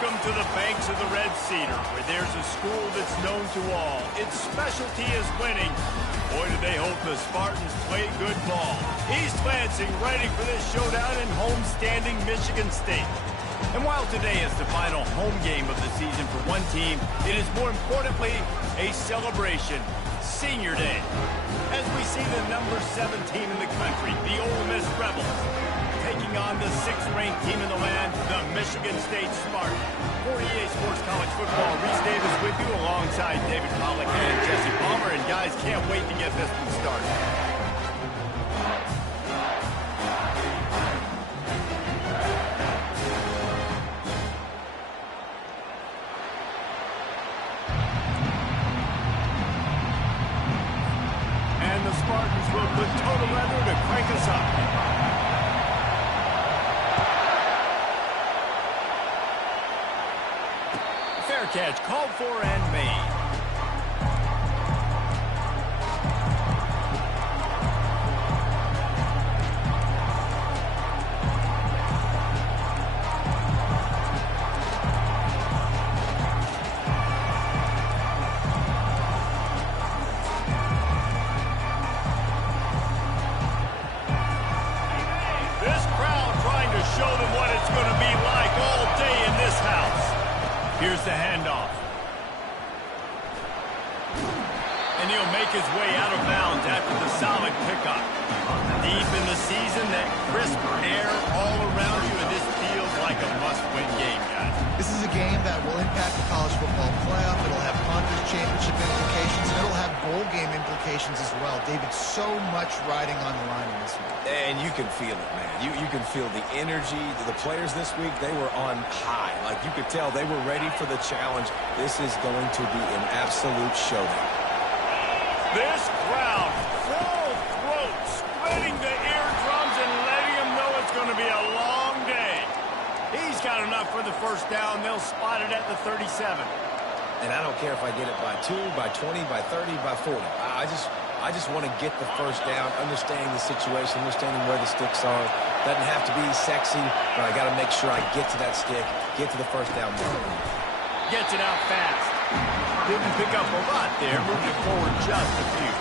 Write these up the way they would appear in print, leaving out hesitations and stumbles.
Welcome to the banks of the Red Cedar, where there's a school that's known to all. Its specialty is winning. Boy, do they hope the Spartans play good ball. East Lansing ready for this showdown in home-standing Michigan State. And while today is the final home game of the season for one team, it is more importantly a celebration, Senior Day. As we see the number 7 team in the country, the Ole Miss Rebels, taking on the 6th-ranked team in the land, the Michigan State Spartans. For EA Sports College Football, Reese Davis with you alongside David Pollack and Jesse Palmer. And guys, can't wait to get this one started. And the Spartans will put total leather to crank us up. Fair catch called for and made. This crowd trying to show them what it's going to be like all day in this house. Here's the handoff. And he'll make his way out of bounds after the solid pickup. Deep in the season, that crisp air all around you, and this feels like a must-win game, guys. This is a game that will impact the college football playoff. It'll have conference championship implications, and it'll have bowl game implications as well. David, so much riding on the line in this one. And you can feel it, man. You can feel the energy. The players this week, they were on high. Like, you could tell they were ready for the challenge. This is going to be an absolute showdown. This crowd, full throat, spreading the eardrums and letting them know it's going to be a long day. He's got enough for the first down. They'll spot it at the 37. And I don't care if I get it by 2, by 20, by 30, by 40. I just want to get the first down, understanding the situation, understanding where the sticks are. Doesn't have to be sexy, but I got to make sure I get to that stick, get to the first down mark. Gets it out fast. Didn't pick up a lot there, moved it forward just a few.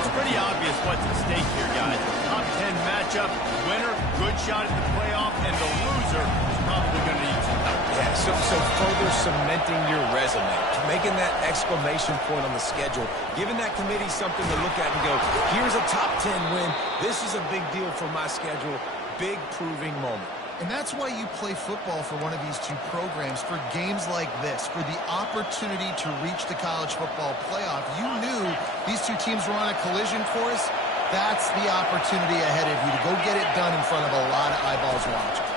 It's pretty obvious what's at stake here, guys. Top 10 matchup, winner, good shot at the playoff, and the loser is probably going to need some help. Yeah, so further cementing your resume, making that exclamation point on the schedule, giving that committee something to look at and go, here's a top 10 win. This is a big deal for my schedule. Big proving moment. And that's why you play football for one of these two programs, for games like this, for the opportunity to reach the college football playoff. You knew these two teams were on a collision course. That's the opportunity ahead of you to go get it done in front of a lot of eyeballs watching.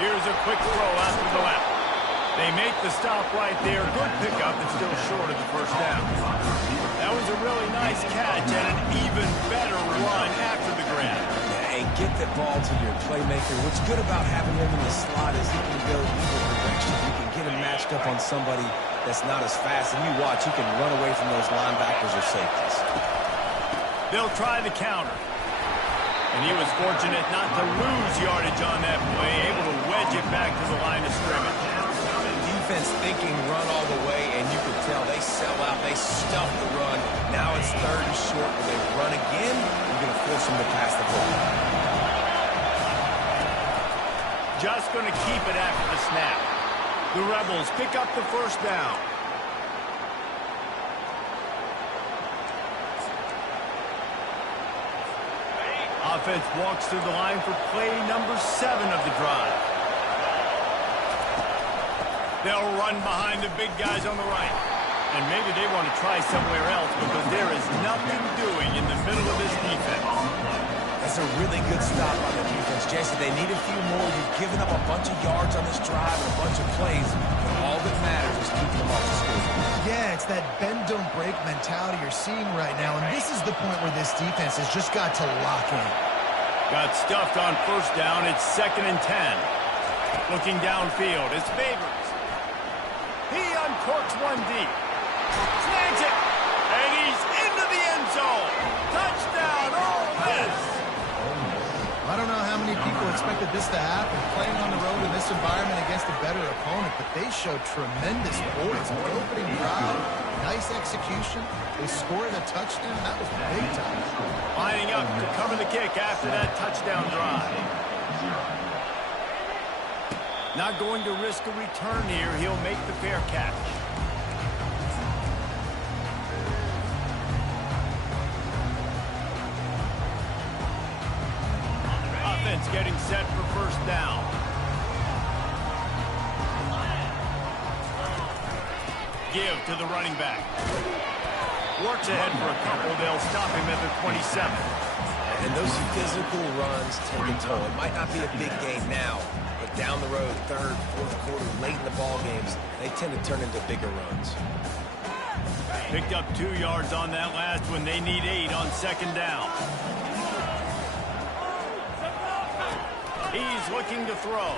Here's a quick throw out to the left. They make the stop right there. Good pickup, but still short of the first down. That was a really nice catch and an even better run after the grab. And get that ball to your playmaker. What's good about having him in the slot is he can go either direction. You can get him matched up on somebody that's not as fast. And you watch, he can run away from those linebackers or safeties. They'll try the counter. And he was fortunate not to lose yardage on that play, able to wedge it back to the line of scrimmage. Defense thinking run all the way, and you can tell they sell out. They stuff the run. Now it's 3rd and short. Will they run again? You're going to force them to pass the ball. Just going to keep it after the snap. The Rebels pick up the first down. Offense walks through the line for play number 7 of the drive. They'll run behind the big guys on the right. And maybe they want to try somewhere else because there is nothing doing in the middle of this defense. That's a really good stop on the defense, Jesse. They need a few more. You've given up a bunch of yards on this drive and a bunch of plays. But all that matters is keeping them off the score. Yeah, it's that bend, don't break mentality you're seeing right now. And this is the point where this defense has just got to lock in. Got stuffed on first down. It's 2nd and 10. Looking downfield, it's Favors. He uncorks one deep. Snags it. And he's into the end zone. Touchdown, Ole Miss. I don't know how many people expected this to happen, playing on the road in this environment against a better opponent, but they showed tremendous poise. The opening drive, nice execution. They scored a touchdown. That was big time. Lining up to cover the kick after that touchdown drive. Not going to risk a return here. He'll make the fair catch. Offense getting set for first down. Give to the running back. Works ahead for a couple. They'll stop him at the 27. And those physical runs take a toll. It might not be a big game now, but down the road, third, fourth quarter, late in the ball games, they tend to turn into bigger runs. Picked up 2 yards on that last one. They need 8 on second down. He's looking to throw.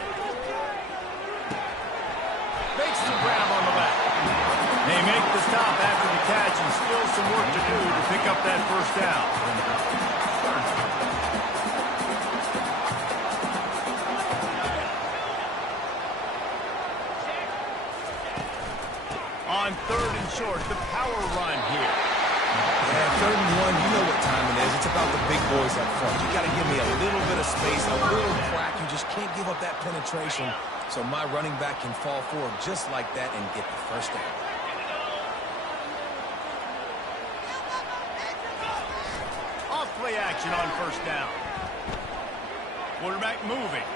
Makes the grab on the back. They make the stop after the catch and still some work to do to pick up that first down. On third and short, the power run here. Yeah, third and one, you know what time it is. It's about the big boys up front. You got to give me a little bit of space, a little crack. You just can't give up that penetration. So my running back can fall forward just like that and get the first down. Off play action on first down. Quarterback moving.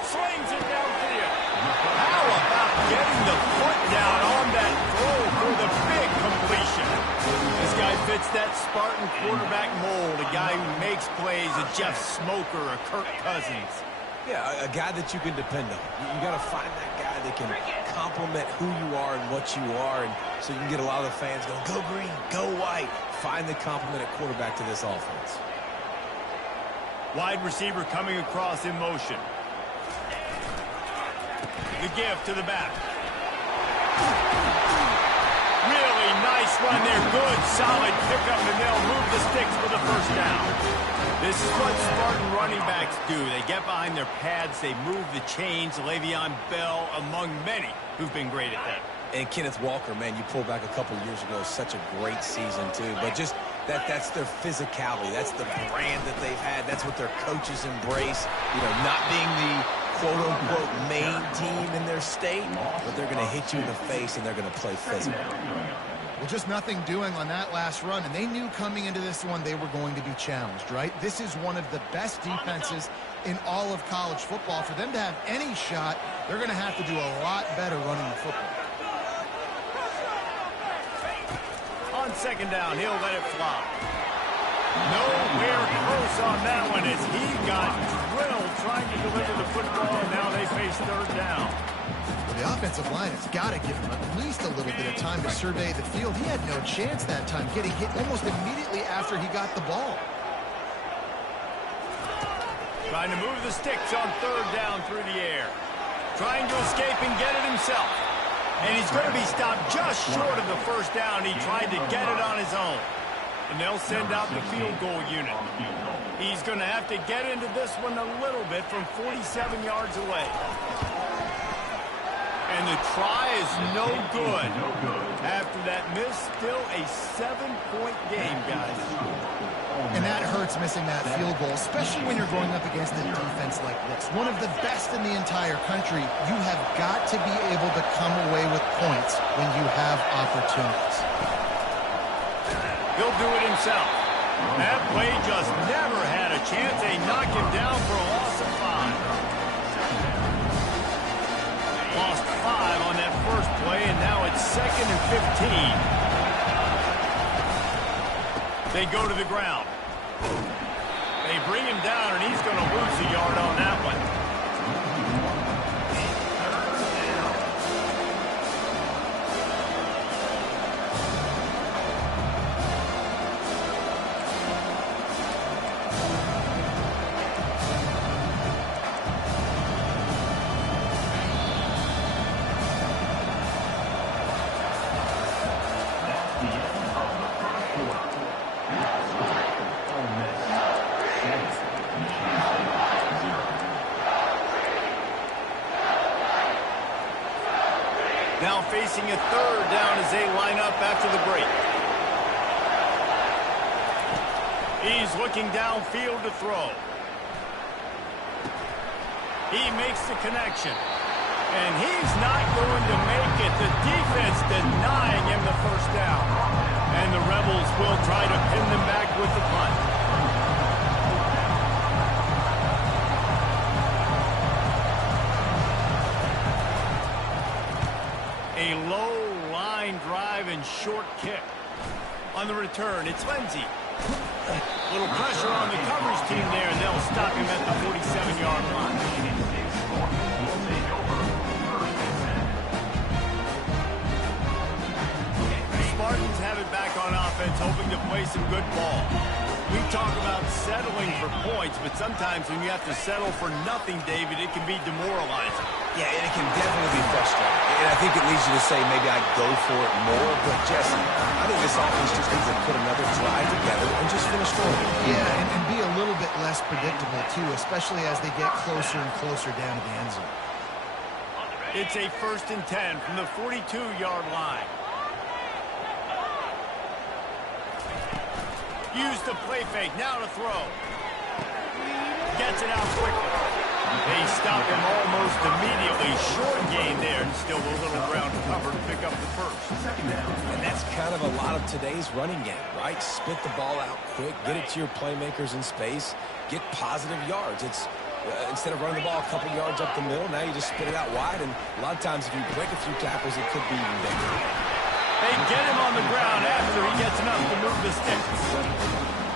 Slings it downfield. How about getting the foot down on that throw for the big completion? This guy fits that Spartan quarterback mold, a guy who makes plays, a Jeff Smoker, a Kirk Cousins. Yeah, a guy that you can depend on. You got to find that guy that can complement who you are and what you are, and so you can get a lot of the fans going, go green, go white. Find the complement at quarterback to this offense. Wide receiver coming across in motion. The give to the back. Really nice run there. Good, solid pickup, and they'll move the sticks for the first down. This is what Spartan running backs do. They get behind their pads, they move the chains. Le'Veon Bell, among many, who've been great at that. And Kenneth Walker, man, you pulled back a couple of years ago, such a great season, too. But just that's their physicality. That's the brand that they've had. That's what their coaches embrace. You know, not being the quote-unquote main team in their state, but they're going to hit you in the face and they're going to play physical. Well, just nothing doing on that last run, and they knew coming into this one they were going to be challenged, right? This is one of the best defenses in all of college football. For them to have any shot, they're going to have to do a lot better running the football. On second down, he'll let it fly. Nowhere close on that one as he got drilled trying to deliver the football, and now they face third down. Well, the offensive line has got to give him at least a little bit of time to survey the field. He had no chance that time, getting hit almost immediately after he got the ball. Trying to move the sticks on third down through the air. Trying to escape and get it himself. And he's going to be stopped just short of the first down. He tried to get it on his own. And they'll send out the field goal unit. He's going to have to get into this one a little bit from 47 yards away. And the try is no good. After that miss, still a 7-point game, guys. And that hurts, missing that field goal, especially when you're going up against a defense like this. One of the best in the entire country. You have got to be able to come away with points when you have opportunities. He'll do it himself. That play just never had a chance. They knock him down for a loss of 5. Lost 5 on that first play, and now it's 2nd and 15. They go to the ground. They bring him down, and he's going to lose a yard on that one. Now facing a third down as they line up after the break. He's looking downfield to throw. He makes the connection. And he's not going to make it. The defense denying him the first down. And the Rebels will try to pin them back with the punt. A low line drive and short kick. On the return, it's Lindsey. Little pressure on the coverage team there, and they'll stop him at the 47-yard line. The Spartans have it back on offense, hoping to play some good ball. We talk about settling for points, but sometimes when you have to settle for nothing, David, it can be demoralizing. Yeah, and it can definitely be frustrating. And I think it leads you to say maybe I'd go for it more. But, Jesse, I think this offense just needs to put another drive together and just finish strong. Yeah, and be a little bit less predictable, too, especially as they get closer and closer down to the end zone. It's a 1st and 10 from the 42-yard line. Use the play fake. Now to throw. Gets it out quickly. They stop him almost immediately. Short gain there, and still a little ground cover to pick up the first. And that's kind of a lot of today's running game, right? Spit the ball out quick, get it to your playmakers in space, get positive yards. It's instead of running the ball a couple yards up the middle, now you just spit it out wide, and a lot of times if you break a few tackles, it could be even bigger. They get him on the ground after he gets enough to move the sticks.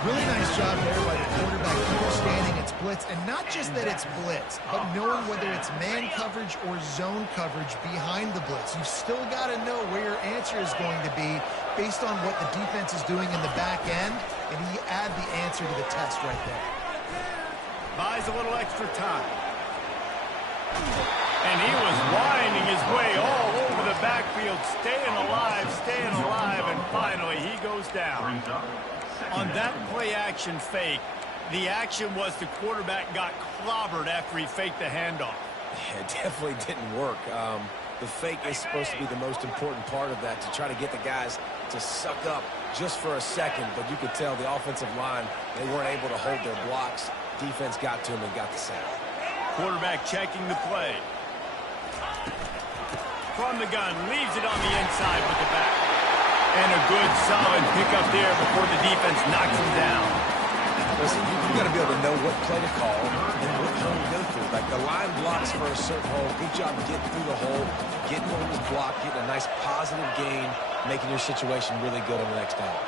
Really nice job there by the quarterback understanding it's blitz, and not just that it's blitz, but knowing whether it's man coverage or zone coverage behind the blitz. You've still got to know where your answer is going to be based on what the defense is doing in the back end, and you add the answer to the test right there. Buys a little extra time. And he was winding his way all over the backfield, staying alive, and finally he goes down. On that play-action fake, the action was the quarterback got clobbered after he faked the handoff. Yeah, it definitely didn't work. The fake is supposed to be the most important part of that, to try to get the guys to suck up just for a second, but you could tell the offensive line, they weren't able to hold their blocks. Defense got to him and got the sack. Quarterback checking the play. From the gun, leaves it on the inside with the back. And a good, solid pickup there before the defense knocks him down. Listen, you got to be able to know what play to call and what hole to go through. Like the line blocks for a certain hole. Good job getting through the hole, getting over the block, getting a nice positive gain, making your situation really good on the next down.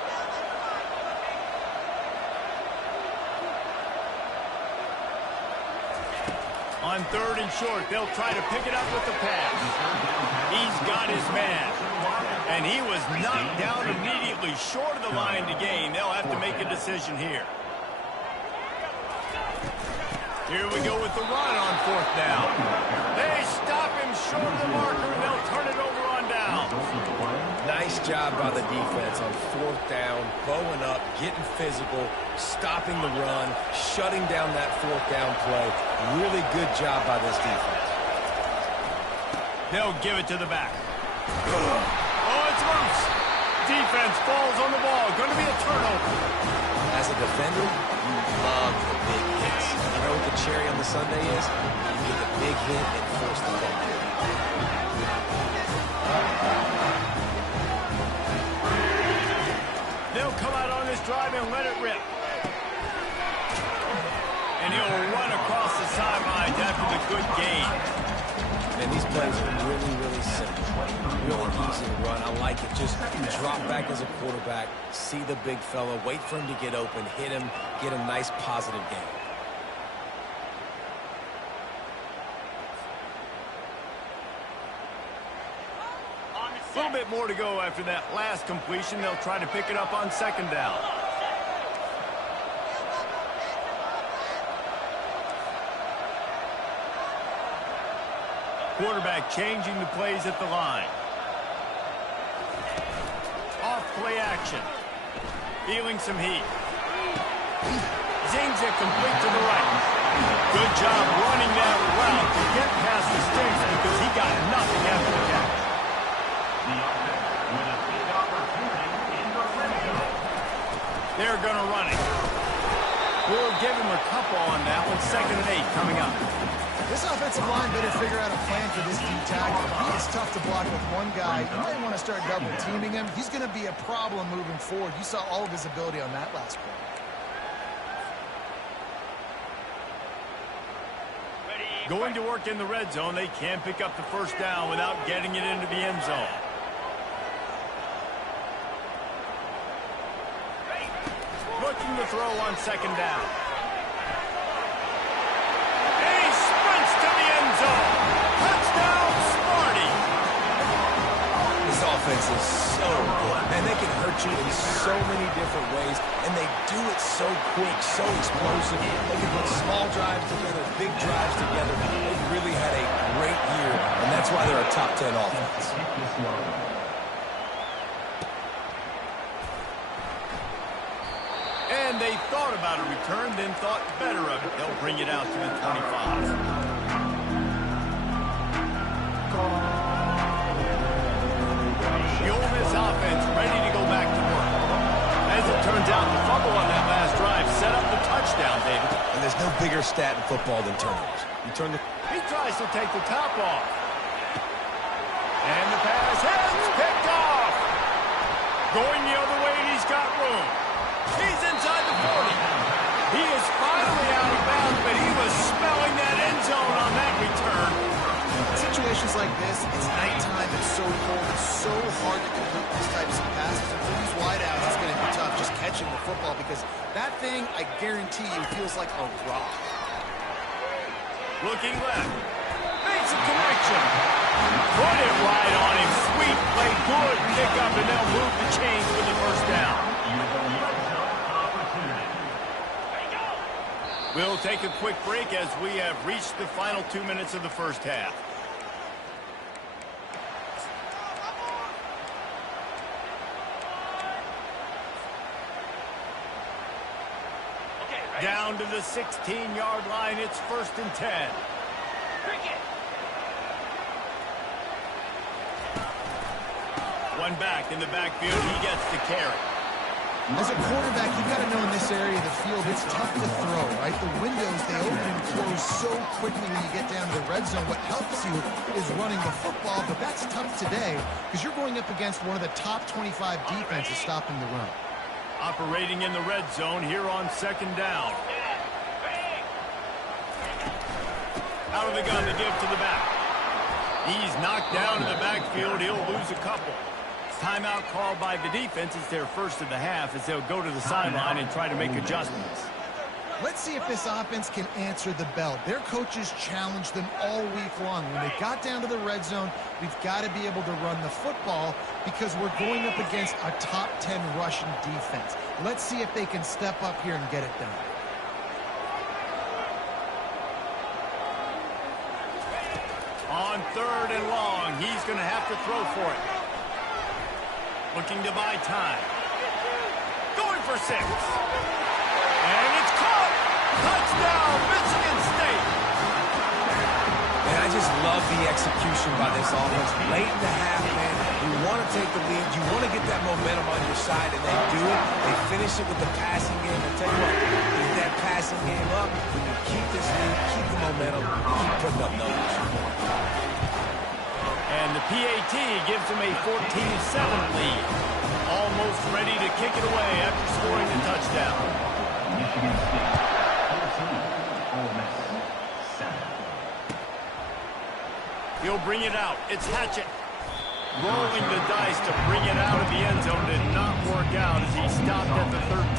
On 3rd and short, they'll try to pick it up with the pass. He's got his man. And he was knocked down immediately short of the line to gain. They'll have to make a decision here. Here we go with the run on 4th down. They stop him short of the marker, and they'll turn it over on down. Nice job by the defense on 4th down, bowing up, getting physical, stopping the run, shutting down that 4th down play. Really good job by this defense. They'll give it to the back. Oh, it's loose. Defense falls on the ball. Going to be a turnover. As a defender, you love the big hits. You know what the cherry on the sundae is? You get the big hit and force the fumble. They'll come out on this drive and let it rip. And he'll run across the sidelines after the good gain. And these plays are really, really simple. Really easy to run. I like it. Just drop back as a quarterback, see the big fella, wait for him to get open, hit him, get a nice positive gain. A little bit more to go after that last completion. They'll try to pick it up on 2nd down. Quarterback changing the plays at the line. Off play action. Feeling some heat. Zings it complete to the right. Good job running that route to get past the sticks because he got nothing after the catch. They're going to run it. We'll give him a couple on that one. 2nd and 8 coming up. This offensive line better figure out a plan for this deep tackle. He is tough to block with one guy. You might want to start double teaming him. He's going to be a problem moving forward. You saw all of his ability on that last play. Going to work in the red zone. They can't pick up the first down without getting it into the end zone. Looking to throw on 2nd down. And he sprints to the end zone. Touchdown, Sparty. This offense is so good, and they can hurt you in so many different ways, and they do it so quick, so explosive. They can put small drives together, big drives together. They've really had a great year, and that's why they're a top 10 offense. And they thought about a return, then thought better of it. They'll bring it out to the 25. The Ole Miss offense ready to go back to work. As it turns out, the fumble on that last drive set up the touchdown, David. And there's no bigger stat in football than turnovers. He tries to take the top off. And the pass is picked off. Going the other way, and he's got room. He's inside the 40. He is finally out of bounds, but he was smelling that end zone on that return. Situations like this, it's nighttime, it's so cold, it's so hard to complete these types of passes. And for these wideouts, it's going to be tough just catching the football because that thing, I guarantee you, feels like a rock. Looking left. Makes a connection. Put it right on him. Sweet play, good pick up, and they'll move the chains for the first down. We'll take a quick break as we have reached the final 2 minutes of the first half. Down to the 16-yard line. It's 1st and 10. One back in the backfield. He gets the carry. As a quarterback, you've got to know in this area of the field, it's tough to throw, right? The windows, they open and close so quickly when you get down to the red zone. What helps you is running the football, but that's tough today because you're going up against one of the top 25 defenses stopping the run. Operating in the red zone here on 2nd down. Out of the gun to give to the back. He's knocked down in the backfield. He'll lose a couple. Timeout called by the defense. It's their first of the half as they'll go to the sideline and try to make adjustments. Let's see if this offense can answer the bell. Their coaches challenged them all week long. When they got down to the red zone, we've got to be able to run the football because we're going up against a top 10 Russian defense. Let's see if they can step up here and get it done. On 3rd and long, he's going to have to throw for it. Looking to buy time. Going for 6. And it's caught. Touchdown, Michigan State. And I just love the execution by this offense. Late in the half, man, you want to take the lead. You want to get that momentum on your side, and they do it. They finish it with the passing game. I tell you what, get that passing game up. When you keep this lead, keep the momentum, keep putting up numbers. And the PAT gives them a 14-7 lead. Almost ready to kick it away after scoring the touchdown. Michigan State 14, Ole Miss 7. He'll bring it out. It's Hatchett. Rolling the dice to bring it out of the end zone did not work out as he stopped at the 13.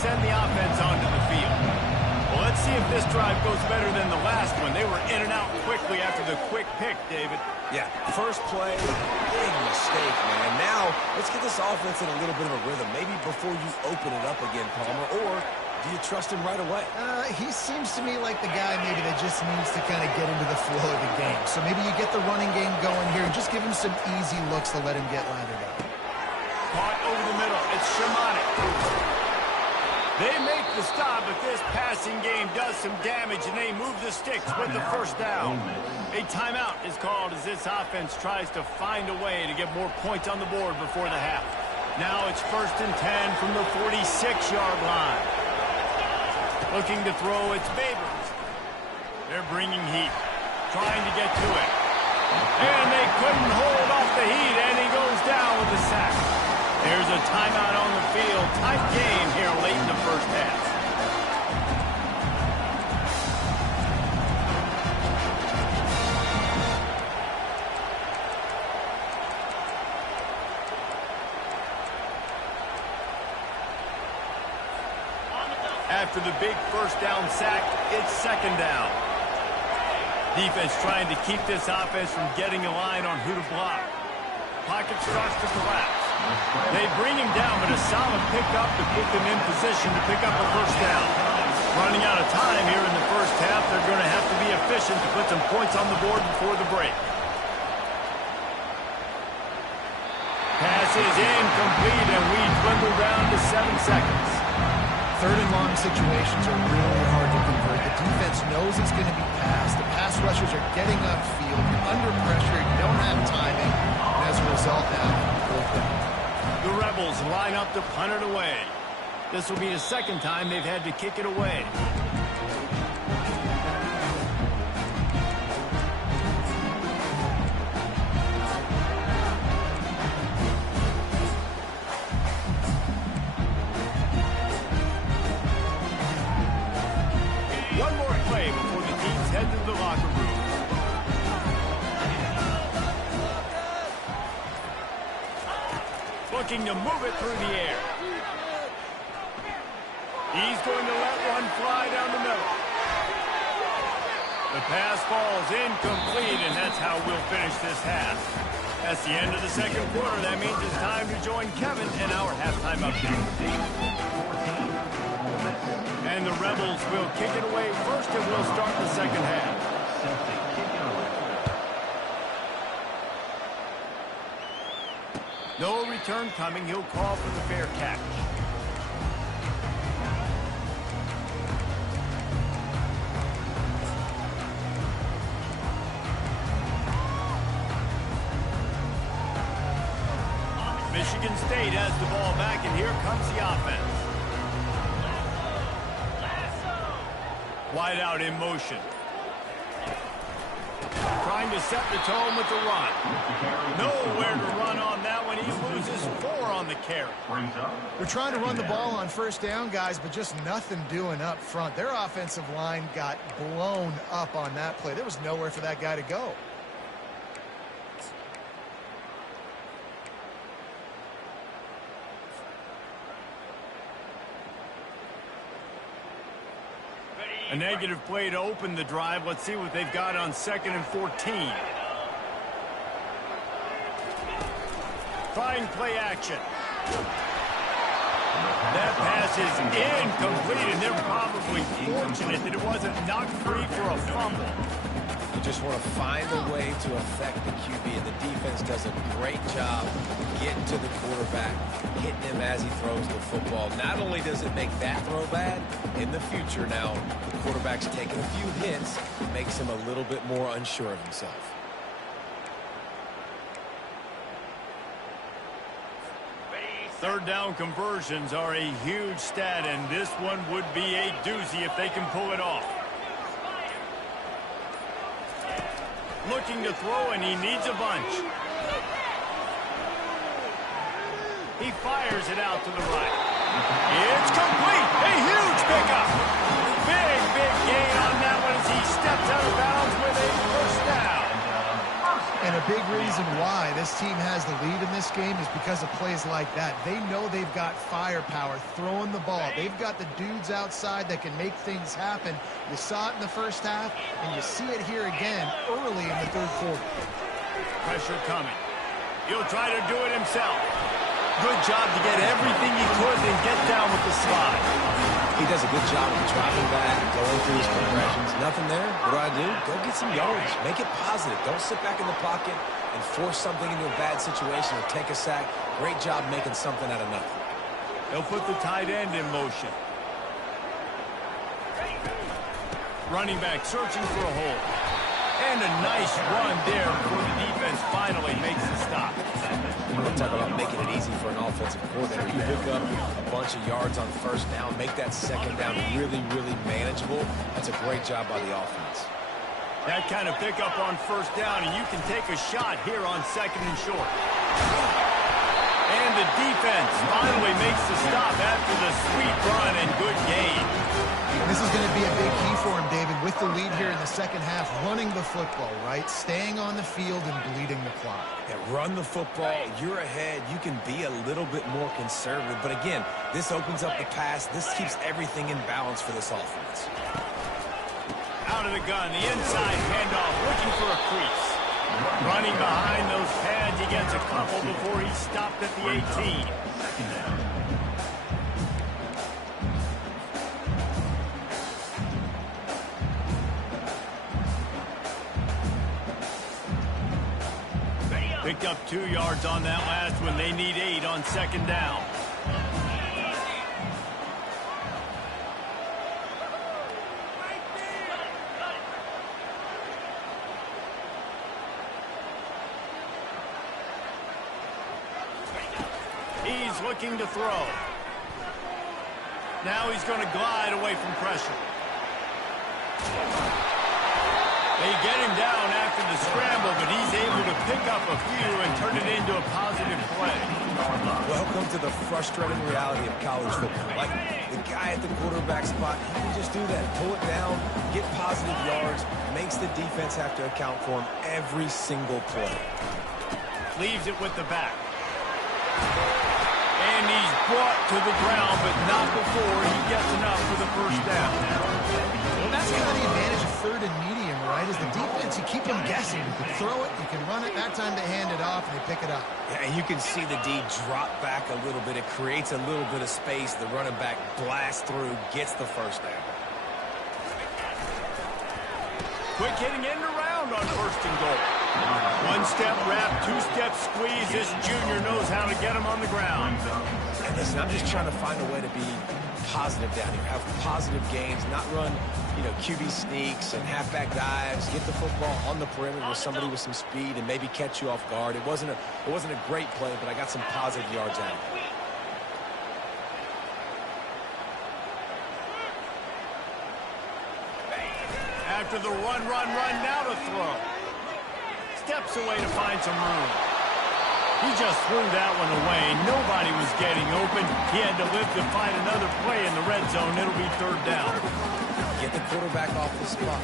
Send the offense onto the field. Well, let's see if this drive goes better than the last one. They were in and out quickly after the quick pick, David. Yeah, first play, big mistake, man. Now, let's get this offense in a little bit of a rhythm. Maybe before you open it up again, Palmer, or Do you trust him right away? He seems to me like the guy maybe that just needs to kind of get into the flow of the game. So maybe you get the running game going here and just give him some easy looks to let him get lathered up. Caught over the middle. It's Shamanic. They make the stop, but this passing game does some damage, and they move the sticks with the first down. A timeout is called as this offense tries to find a way to get more points on the board before the half. Now it's 1st and 10 from the 46-yard line. Looking to throw, it's Babers. They're bringing heat, trying to get to it. And they couldn't hold off the heat, and he goes down with the sack. There's a timeout on the field. Tight game here late in the first half. After the big first down sack, it's 2nd down. Defense trying to keep this offense from getting a line on who to block. Pocket starts to collapse. They bring him down, but a solid pickup to put them in position to pick up a first down. Running out of time here in the first half, they're going to have to be efficient to put some points on the board before the break. Pass is incomplete, and we dwindle down to 7 seconds. 3rd and long situations are really hard to convert. The defense knows it's going to be passed. The pass rushers are getting upfield. You're under pressure. You don't have timing. And as a result now, the Rebels line up to punt it away. This will be the 2nd time they've had to kick it away. One more play before the teams head to the locker room. Looking to move it through the air. He's going to let one fly down the middle. The pass falls incomplete, and that's how we'll finish this half. That's the end of the 2nd quarter. That means it's time to join Kevin in our halftime update. And the Rebels will kick it away first, and we'll start the 2nd half. No return coming. He'll call for the fair catch. Michigan State has the ball back, and here comes the offense. Wide out in motion. Trying to set the tone with the run. Nowhere to run on that one. He loses 4 on the carry. They're trying to run the ball on 1st down, guys, but just nothing doing up front. Their offensive line got blown up on that play. There was nowhere for that guy to go. A negative play to open the drive. Let's see what they've got on 2nd and 14. Trying play action. That pass is incomplete, and they're probably fortunate that it wasn't knocked free for a fumble. You just want to find a way to affect the QB, and the defense does a great job getting to the quarterback, hitting him as he throws the football. Not only does it make that throw bad, in the future now, the quarterback's taking a few hits, makes him a little bit more unsure of himself. Third down conversions are a huge stat, and this one would be a doozy if they can pull it off. Looking to throw, and he needs a bunch. He fires it out to the right. It's complete. A huge pickup. Big gain on that one as he steps out of bounds with a first down. And a big reason why this team has the lead in this game is because of plays like that. They know they've got firepower throwing the ball. They've got the dudes outside that can make things happen. You saw it in the first half, and you see it here again early in the 3rd quarter. Pressure coming. He'll try to do it himself. Good job to get everything he could and get down with the slide. He does a good job of dropping back, going through his progressions. Nothing there. What do? Go get some yardage. Make it positive. Don't sit back in the pocket and force something into a bad situation or take a sack. Great job making something out of nothing. They'll put the tight end in motion. Running back searching for a hole. And a nice run there before the defense finally makes the stop. We're talking about making it easy for an offensive coordinator. You pick up a bunch of yards on first down, make that second down really, really manageable. That's a great job by the offense. That kind of pickup on first down, and you can take a shot here on second and short. And the defense finally makes the stop after the sweet run and good gain. This is going to be a big key for him, David, with the lead here in the second half, running the football, right? Staying on the field and bleeding the clock. Yeah, run the football. You're ahead. You can be a little bit more conservative. But again, this opens up the pass. This keeps everything in balance for this offense. Out of the gun, the inside handoff, looking for a crease. Running behind those pads, he gets a couple before he stopped at the 18. Picked up 2 yards on that last one. They need 8 on second down. He's looking to throw. Now he's going to glide away from pressure. They get him down after the scramble, but he's able to pick up a few and turn it into a positive play. Welcome to the frustrating reality of college football. Like, the guy at the quarterback spot, he can just do that. Pull it down, get positive yards, makes the defense have to account for him every single play. Leaves it with the back. And he's brought to the ground, but not before he gets enough for the first down. Well, that's kind of the advantage of third and medium, right? Is the defense, you keep them guessing. You can throw it, you can run it. That time they hand it off, and they pick it up. Yeah, and you can see the D drop back a little bit. It creates a little bit of space. The running back blasts through, gets the first down. Quick hitting end around on first and goal. 1-step wrap, 2-step squeeze. This junior knows how to get him on the ground. And listen, I'm just trying to find a way to be positive down here. Have positive games, not run, QB sneaks and halfback dives. Get the football on the perimeter with somebody with some speed and maybe catch you off guard. It wasn't a great play, but I got some positive yards out of it. After the run, now to throw. Steps away to find some room. He just threw that one away. Nobody was getting open. He had to live to find another play in the red zone. It'll be third down. Get the quarterback off the spot.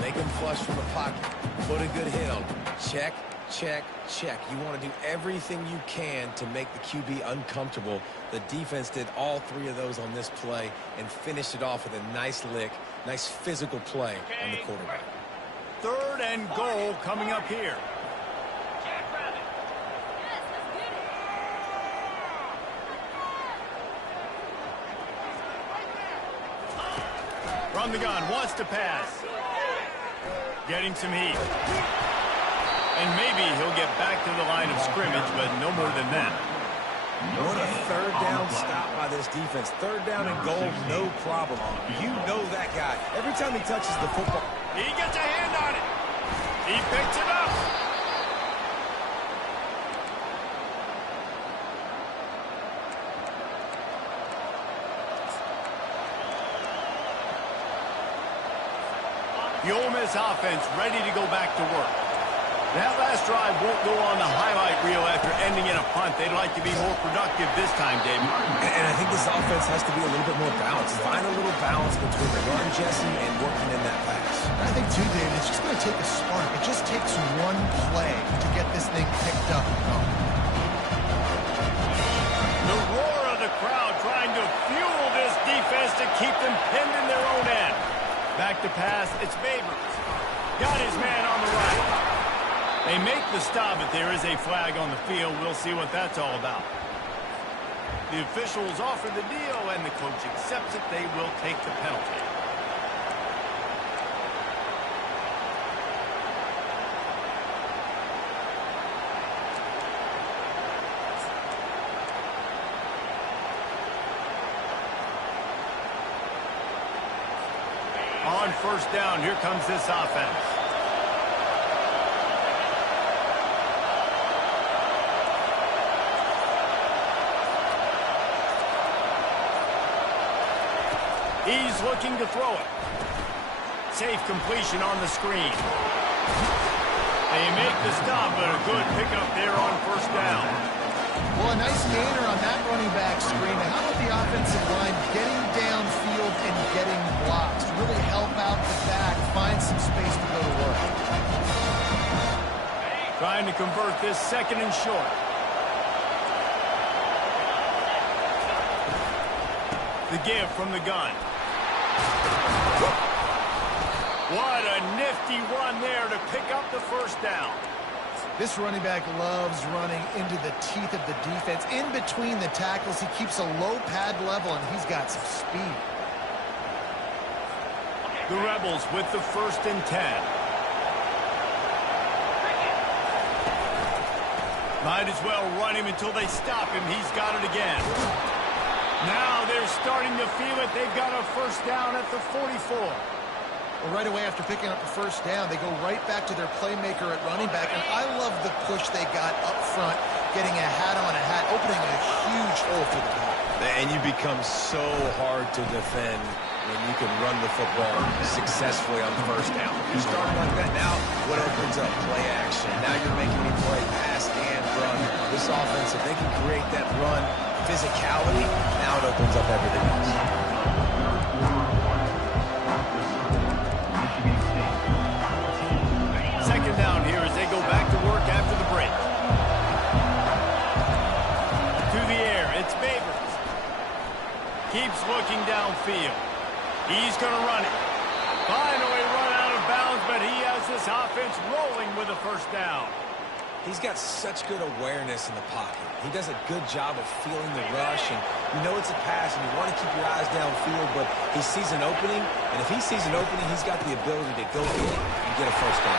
Make him flush from the pocket. Put a good hit on him. Check, check, check. You want to do everything you can to make the QB uncomfortable. The defense did all 3 of those on this play and finished it off with a nice lick, nice physical play on the quarterback. Third and goal coming up here. From the gun, wants to pass. Getting some heat. And maybe he'll get back to the line of scrimmage, but no more than that. What a third down stop by this defense. Third down and goal, no problem. You know that guy. Every time he touches the football. He gets a hand on it. He picks it up. The Ole Miss offense ready to go back to work. That last drive won't go on the highlight reel after ending in a punt. They'd like to be more productive this time, David. And I think this offense has to be a little bit more balanced. Find a little balance between the run, Jesse, and working in that pass. I think, too, David, it's just going to take a spark. It just takes one play to get this thing picked up. The roar of the crowd trying to fuel this defense to keep them pinned in their own end. Back to pass, it's Babers. Got his man on the right. They make the stop, but there is a flag on the field. We'll see what that's all about. The officials offer the deal, and the coach accepts it. They will take the penalty. On first down, here comes this offense. He's looking to throw it. Safe completion on the screen. They make the stop, but a good pickup there on first down. Well, a nice gainer on that running back screen. How about the offensive line getting downfield and getting blocks to really help out the back, find some space to go to work. Trying to convert this second and short. The give from the gun. What a nifty run there to pick up the first down. This running back loves running into the teeth of the defense. In between the tackles, he keeps a low pad level, and he's got some speed. The Rebels with the 1st and 10. Might as well run him until they stop him. He's got it again. Now they're starting to feel it. They've got a first down at the 44. Well, right away after picking up the first down, they go right back to their playmaker at running back. And I love the push they got up front, getting a hat on a hat, opening a huge hole for the back. And you become so hard to defend when you can run the football successfully on first down. You start like that, now what opens up? Play action. Now you're making me play pass and run. This offense, if they can create that run physicality, now it opens up everything else. Second down here as they go back to work after the break. To the air, it's Babers. Keeps looking downfield. He's going to run it. Finally run out of bounds, but he has this offense rolling with a first down. He's got such good awareness in the pocket. He does a good job of feeling the rush, and you know it's a pass, and you want to keep your eyes downfield, but he sees an opening, and if he sees an opening, he's got the ability to go get it and get a first down.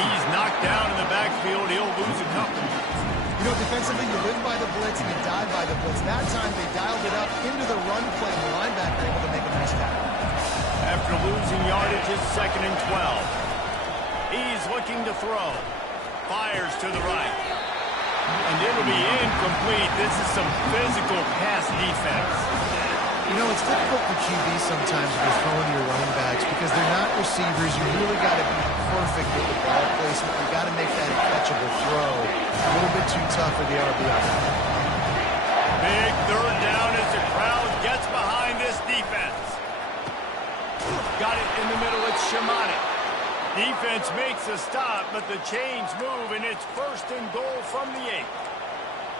He's knocked down in the backfield. He'll lose a couple. You know, defensively, you live by the blitz and you die by the blitz. That time, they dialed it up into the run play, and the linebacker able to make a nice tackle. After losing yardage, it's 2nd and 12. He's looking to throw. Fires to the right. And it'll be incomplete. This is some physical pass defense. You know, it's difficult for QBs sometimes when you're throwing to your running backs because they're not receivers. You really got to be perfect with the ball placement. You got to make that a catchable throw. A little bit too tough for the RBI. Big third down as the crowd gets behind this defense. Got it in the middle. It's Shamani. Defense makes a stop, but the chains move, and it's 1st and goal from the 8.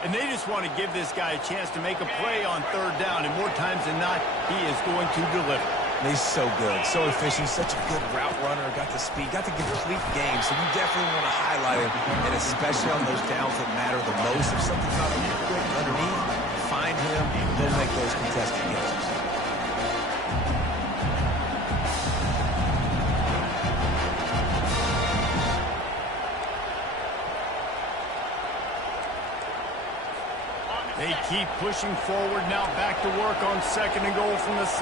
And they just want to give this guy a chance to make a play on third down, and more times than not, he is going to deliver. He's so good, so efficient, such a good route runner, got the speed, got the complete game, so you definitely want to highlight him, and especially on those downs that matter the most. If something's not quick underneath, find him, he'll make those contested catches. They keep pushing forward, now back to work on 2nd and goal from the 6.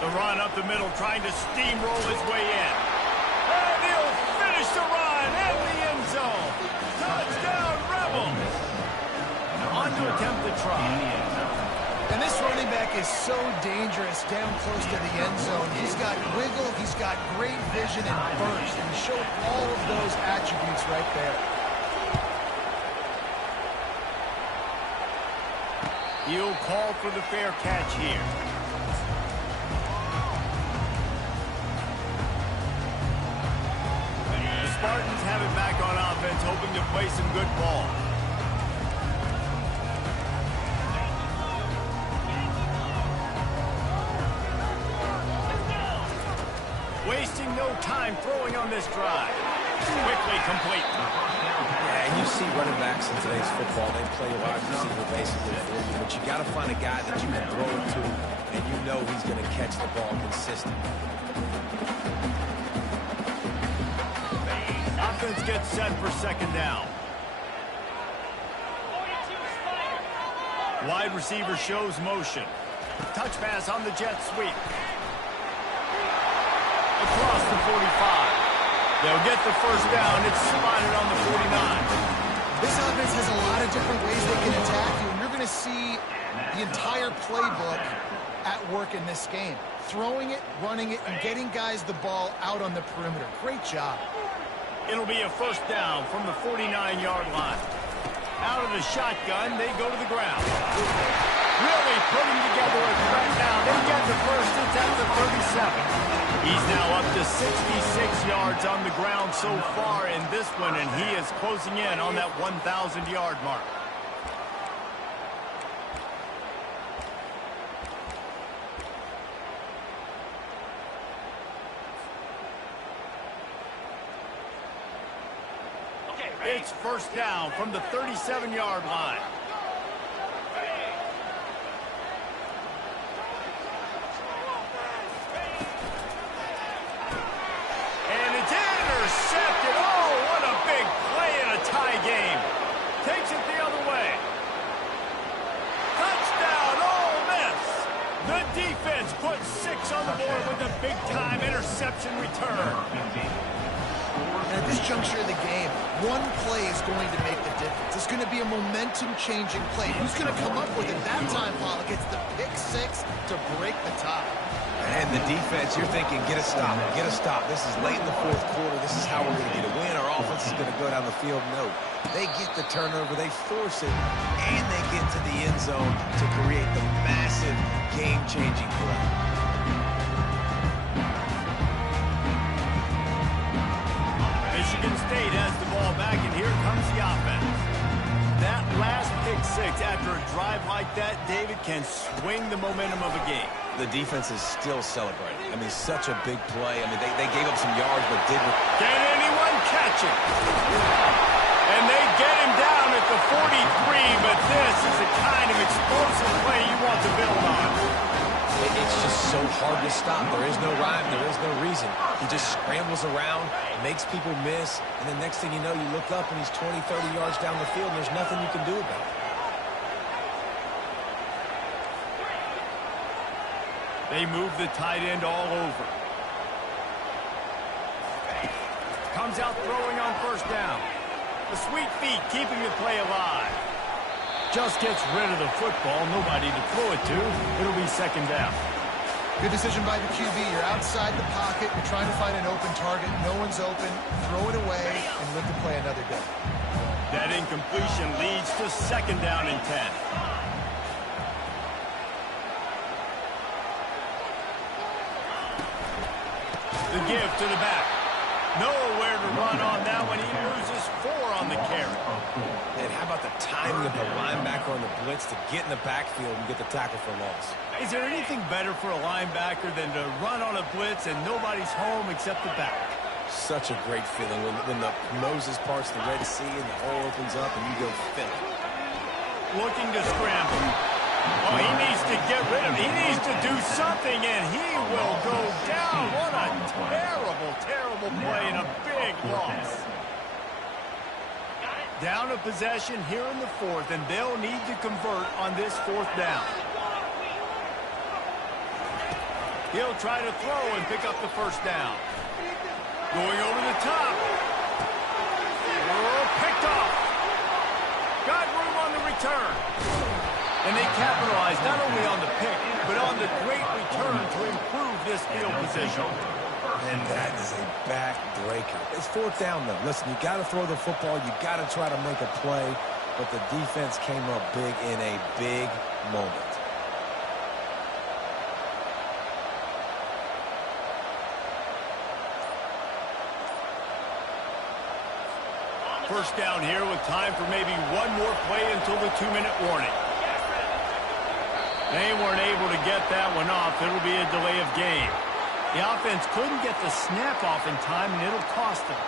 The run up the middle, trying to steamroll his way in. And he'll finish the run in the end zone. Touchdown, Rebels. On to attempt the try. And this running back is so dangerous down close to the end zone. He's got wiggle, he's got great vision and burst, and he showed all of those attributes right there. He'll call for the fair catch here. The Spartans have it back on offense, hoping to play some good ball. Wasting no time throwing on this drive. Quickly complete. Yeah, and you see running backs in today's football, they play wide receiver basically for you, but you got to find a guy that you can throw it to, and you know he's going to catch the ball consistently. Offense gets set for second down. Wide receiver shows motion. Touch pass on the jet sweep. Across the 45. They'll get the first down. It's spotted on the 49. This offense has a lot of different ways they can attack you, and you're going to see the entire playbook at work in this game. Throwing it, running it, and getting guys the ball out on the perimeter. Great job. It'll be a first down from the 49-yard line. Out of the shotgun, they go to the ground. Really putting together a threat now. They get the first. It's at the 37. He's now up to 66 yards on the ground so far in this one, and he is closing in on that 1,000-yard mark. It's first down from the 37-yard line. And it's intercepted. Oh, what a big play in a tie game. Takes it the other way. Touchdown, Ole Miss. The defense puts 6 on the board with a big-time interception return. And at this juncture of the game, one play is going to make the difference. It's going to be a momentum-changing play. Who's going to come up with it that time, Pollock? It's the pick 6 to break the tie. And the defense, you're thinking, get a stop, get a stop. This is late in the fourth quarter. This is how we're going to get a win. Our offense is going to go down the field. No, they get the turnover, they force it, and they get to the end zone to create the massive game-changing play. Michigan State has the ball back, and here comes the offense. That last pick 6 after a drive like that, David, can swing the momentum of a game. The defense is still celebrating. I mean, such a big play. I mean, they gave up some yards, but did... Can anyone catch it? And they get him down at the 43, but this is the kind of explosive play you want to build on. It's just so hard to stop. There is no rhyme. There is no reason. He just scrambles around, makes people miss, and the next thing you know, you look up and he's 20, 30 yards down the field, and there's nothing you can do about it. They move the tight end all over. Comes out throwing on first down. The sweet feet keeping the play alive. Just gets rid of the football. Nobody to throw it to. It'll be second down. Good decision by the QB. You're outside the pocket. You're trying to find an open target. No one's open. Throw it away and live to play another day. That incompletion leads to second down and 10. The give to the back. Nowhere to run on that one. He loses 4 on the carry. And how about the timing of the linebacker on the blitz to get in the backfield and get the tackle for loss? Is there anything better for a linebacker than to run on a blitz and nobody's home except the back? Such a great feeling when the Moses parts the Red Sea and the hole opens up and you go fill it. Looking to scramble. Oh, he needs to get rid of it. He needs to do something, and he will go down. What a terrible, terrible play and a big loss. Down a possession here in the 4th, and they'll need to convert on this 4th down. He'll try to throw and pick up the first down. Going over the top. Oh, picked off. Got room on the return. And they capitalize not only on the pick, but on the great return to improve this field position. And that is a backbreaker. It's 4th down, though. Listen, you got to throw the football. You got to try to make a play. But the defense came up big in a big moment. First down here with time for maybe one more play until the 2-minute warning. They weren't able to get that one off. It'll be a delay of game. The offense couldn't get the snap off in time, and it'll cost them.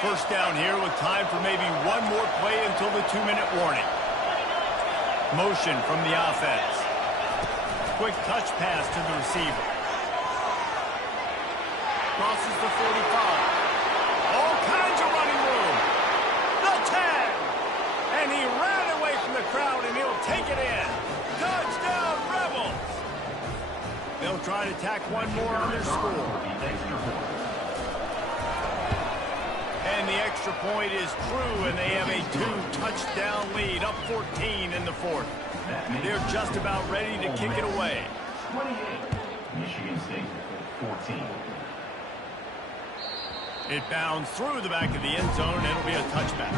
First down here with time for maybe one more play until the 2-minute warning. Motion from the offense. Quick touch pass to the receiver. Crosses the 45. All kinds of running room. The 10. And he ran away from the crowd, and he'll take it in. Touchdown, Rebels. They'll try to tack one more on their score. And the extra point is true, and they have a 2-touchdown lead, up 14 in the fourth. They're just about ready to kick it away. 28, Michigan State, 14. It bounds through the back of the end zone, and it'll be a touchback.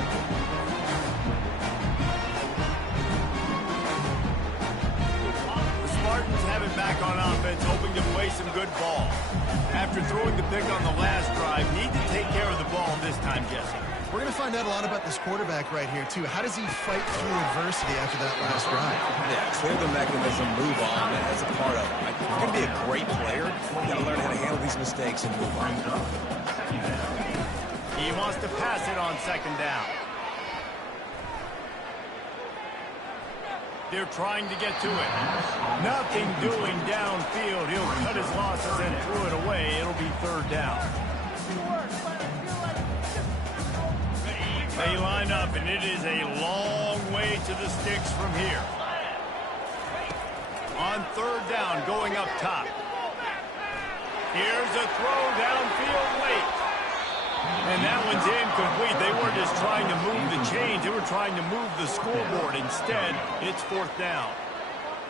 The Spartans have it back on offense, hoping to play some good ball. After throwing the pick on the last drive, need to take care of the ball this time, Jesse. We're going to find out a lot about this quarterback right here, too. How does he fight through adversity after that last drive? Yeah, clear the mechanism, move on. That's a part of it. Right? If you're going to be a great player, you got to learn how to handle these mistakes and move on. He wants to pass it on second down. They're trying to get to it. Nothing doing downfield. He'll cut his losses and throw it away. It'll be third down. They line up, and it is a long way to the sticks from here. On third down, going up top. Here's a throw downfield late. And that one's incomplete. They weren't just trying to move the chains. They were trying to move the scoreboard. Instead, it's fourth down.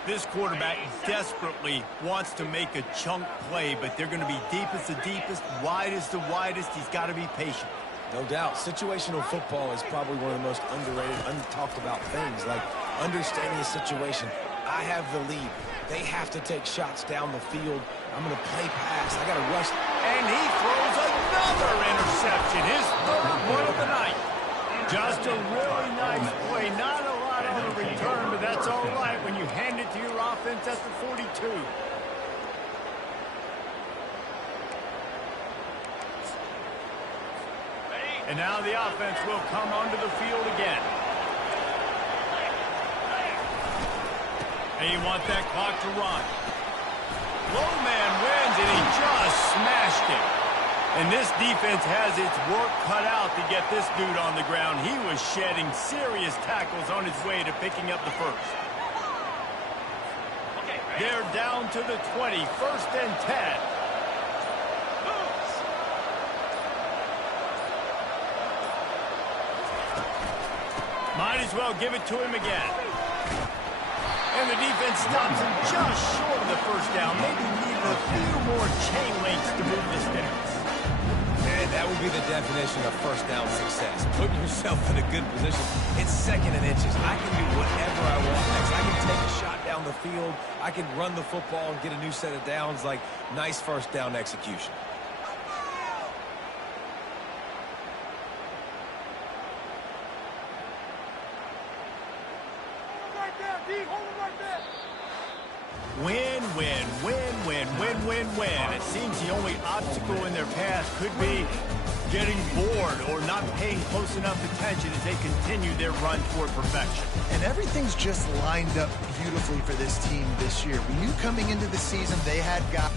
This quarterback desperately wants to make a chunk play, but they're going to be deepest the deepest, widest the widest. He's got to be patient. No doubt. Situational football is probably one of the most underrated, untalked about things, like understanding the situation. I have the lead. They have to take shots down the field. I'm going to play pass. I got to rush. And he throws another interception, his third one of the night. Just a really nice play. Not a lot on the return, but that's all right when you hand it to your offense at the 42. And now the offense will come onto the field again. And you want that clock to run. Low man wins, and he just smashed it. And this defense has its work cut out to get this dude on the ground. He was shedding serious tackles on his way to picking up the first. They're down to the 20, first and 10. Might as well give it to him again. And the defense stops him just short of the first down. Maybe needed a few more chain links to move the sticks. And that would be the definition of first down success. Put yourself in a good position. It's second and inches. I can do whatever I want next. I can take a shot down the field. I can run the football and get a new set of downs. Like, nice first down execution. Win, win, win, win, win, win, win. It seems the only obstacle in their path could be getting bored or not paying close enough attention as they continue their run toward perfection. And everything's just lined up beautifully for this team this year. We knew coming into the season they had got